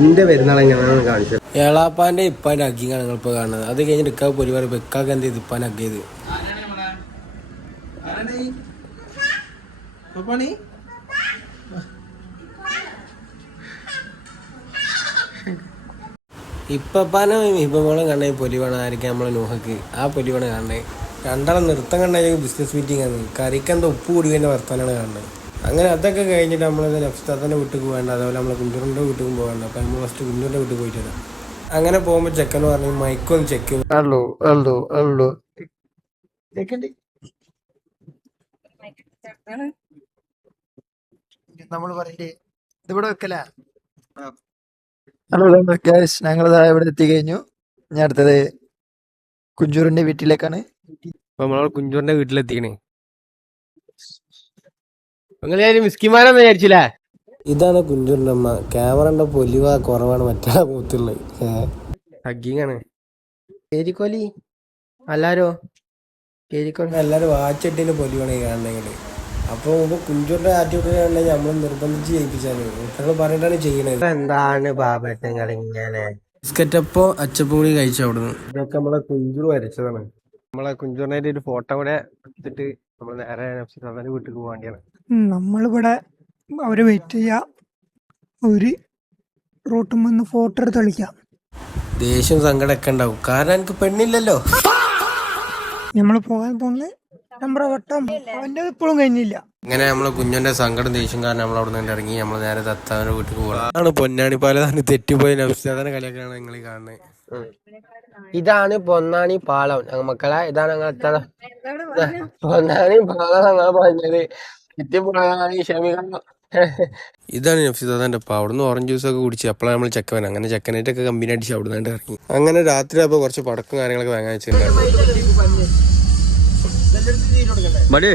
എന്റെ പെരുന്നാൾ എങ്ങനെയാണെന്ന് കാണിച്ചത്. ഏളാപ്പാന്റെ ഇപ്പാന്റെ അഗ്ഗിയാണ് നിങ്ങളിപ്പോ കാണുന്നത്. അത് കഴിഞ്ഞിട്ട് ഇക്കാവ് പൊലിവാറ് ഇക്കാക്ക് എന്ത് ചെയ്ത് ഇപ്പാൻ അഗ്ഗിയത്. ഇപ്പാനും ഹിബമോളും കണ്ട പൊലിവാണ് ആയിരിക്കും നമ്മളെ നൂഹക്ക്. ആ പൊലിവാണ് കാണണ്ടേ. രണ്ടാളും നൃത്തം കണ്ടാൽ ബിസിനസ് മീറ്റിംഗ് ആണ്. കറിക്കെന്താ ഉപ്പ് കുടിക്കേണ്ട വർത്താനാണ് കാണുന്നത്. അങ്ങനെ അതൊക്കെ കഴിഞ്ഞിട്ട് നമ്മളത് നഫ്താത്തൻ്റെ വീട്ടിൽ പോകേണ്ട, അതേപോലെ നമ്മളെ കുഞ്ഞുറിൻ്റെ വീട്ടിൽ പോകേണ്ട. അപ്പം നമ്മൾ ഫസ്റ്റ് കുഞ്ഞുറിൻ്റെ വീട്ടിൽ പോയിട്ട് വരാം. അങ്ങനെ പോകുമ്പോൾ ചെക്കൻ പറഞ്ഞു മൈക്കൊന്ന് ചെക്ക് ചെയ്യും. നമ്മൾ പറയണ്ടേ ഇതിവിടെ വെക്കല. ഹലോ ഗൈസ്, ഞങ്ങളിതാ ഇവിടെ എത്തി കഴിഞ്ഞു. ഞാൻ അടുത്തത് കുഞ്ചൂറിന്റെ വീട്ടിലേക്കാണ്. അപ്പൊ നമ്മളെ കുഞ്ചൂറിന്റെ വീട്ടിലെത്തിക്കണേ. നിങ്ങൾ മിസ്കിമാരെന്ന് വിചാരിച്ചില്ലേ? ഇതാണ് കുഞ്ചൂറിന്റെ അമ്മ. ക്യാമറന്റെ പൊലിവ കുറവാണ് മറ്റേ മൂത്തുള്ളത്. ഹഗ്ഗിങ്ങാണ്. കേരിക്കോലി എല്ലാരും വാച്ചിട്ടിന്റെ പൊലിവാണ് ഈ കാണുന്നെങ്കിൽ. അപ്പൊ കുഞ്ചൂറിന്റെ ആറ്റിറ്റ്യൂഡ് കണ്ടെങ്കിൽ നമ്മൾ നിർബന്ധിച്ച് ചെയ്യിപ്പിച്ചാണ്. നിങ്ങൾ പറഞ്ഞിട്ടാണ് ചെയ്യണത്. എന്താണ് ബാബേട്ടങ്ങൾ ഇങ്ങനെ ബിസ്ക്കറ്റപ്പോ അച്ചപ്പോ കൂടി കഴിച്ചു അവിടുന്ന്. ഇതൊക്കെ നമ്മളെ കുഞ്ചൂർ വരച്ചതാണ്. നമ്മളെ കുഞ്ചൂറിനായിട്ട് ഒരു ഫോട്ടോ കൂടെ എടുത്തിട്ട് നമ്മൾ നേരെ വീട്ടിൽ പോകാണ്ടിയാണ്. നമ്മളിവിടെ അവരെ വെയിറ്റ് ചെയ്യാ, ഒരു റൂട്ടുമെന്ന് ഫോട്ടോ എടുത്ത് കളിക്കാം. ദേഷ്യം സങ്കടമൊക്കെ ഉണ്ടാവും, കാരണം എനിക്ക് പെണ്ണില്ലല്ലോ. നമ്മൾ പോകാൻ പോകുന്നത് നമ്മുടെ വട്ടം അവൻ്റെ ഇപ്പോഴും കഴിഞ്ഞില്ല. അങ്ങനെ നമ്മളെ കുഞ്ഞിന്റെ സങ്കടം ദേഷ്യം കാരണം നമ്മൾ അവിടെ നിന്ന് ഇറങ്ങി നമ്മൾ നേരെ തത്താവിന്റെ വീട്ടിൽ പോകണം. അതാണ് പൊന്നാണി പാലം തെറ്റിപ്പോയി നഫ്സാദാനെ കളിയാക്കാണ് നിങ്ങൾ കാണുന്നത്. ഇതാണ് പൊന്നാണി പാലം മക്കളെ. ഇതാണ് ഞങ്ങൾ പൊന്നാണി പാലം ഞങ്ങൾ പറഞ്ഞത്. ഇതാണ് നഫ്സാദാന്റെ അപ്പ. അവിടുന്ന് ഓറഞ്ച് ജ്യൂസ് ഒക്കെ കുടിച്ച് അപ്പോഴാണ് നമ്മൾ ചെക്കൻ. അങ്ങനെ ചെക്കനായിട്ടൊക്കെ കമ്പനി അടിച്ച് അവിടെ നിന്ന് ഇറങ്ങി. അങ്ങനെ രാത്രി അപ്പൊ കുറച്ച് പടക്കം കാര്യങ്ങളൊക്കെ വാങ്ങാൻ വെച്ചിട്ടുണ്ടായിരുന്നു. മടി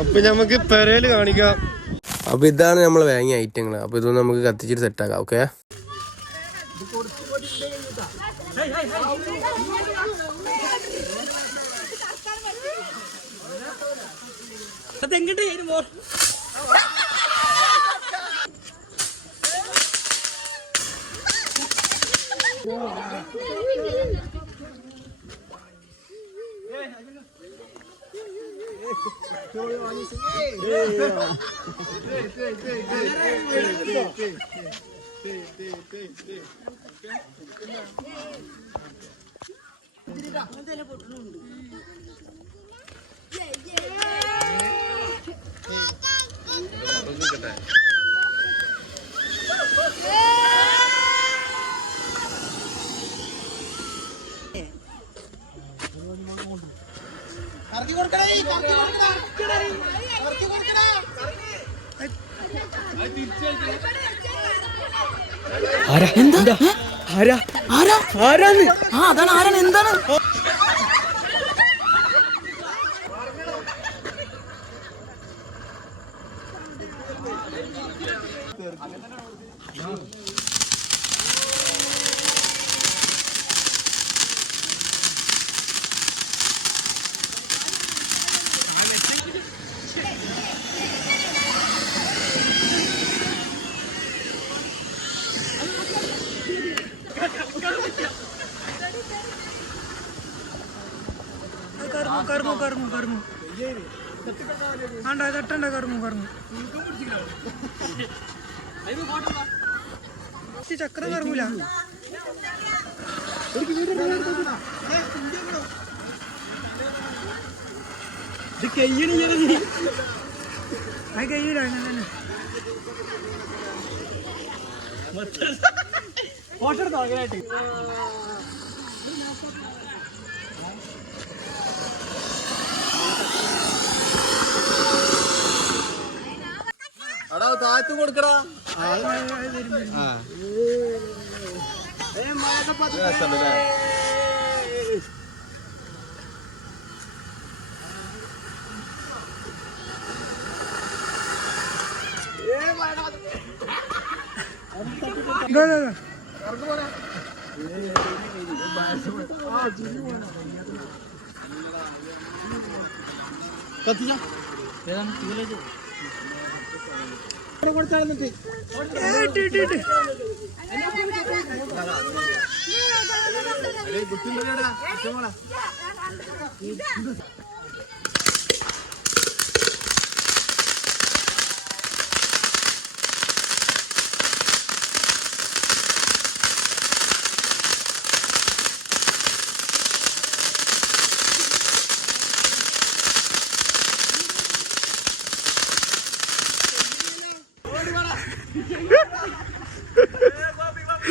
അപ്പൊ നമുക്ക് പെരയില് കാണിക്കാം. അപ്പൊ ഇതാണ് നമ്മൾ വാങ്ങിയ ഐറ്റങ്ങൾ. അപ്പൊ ഇതൊന്നും നമുക്ക് കത്തിച്ചിട്ട് സെറ്റാക്കാം. ഓക്കെ, എന്താണ് ചക്രം കറങ്ങൂല. കഴിയൂല അങ്ങനെ ഫോട്ടോ എടുത്തോ അങ്ങനായിട്ട്. കാത്തു കൊടുക്കടാ.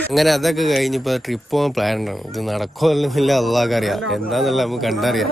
അങ്ങനെ അതൊക്കെ കഴിഞ്ഞിപ്പോ ട്രിപ്പ് പോകാൻ പ്ലാൻ ഉണ്ടാവും. ഇത് നടക്കുമല്ല അള്ളാഹ്ക്ക് അറിയാം, എന്താന്നുള്ള നമുക്ക് കണ്ടറിയാം.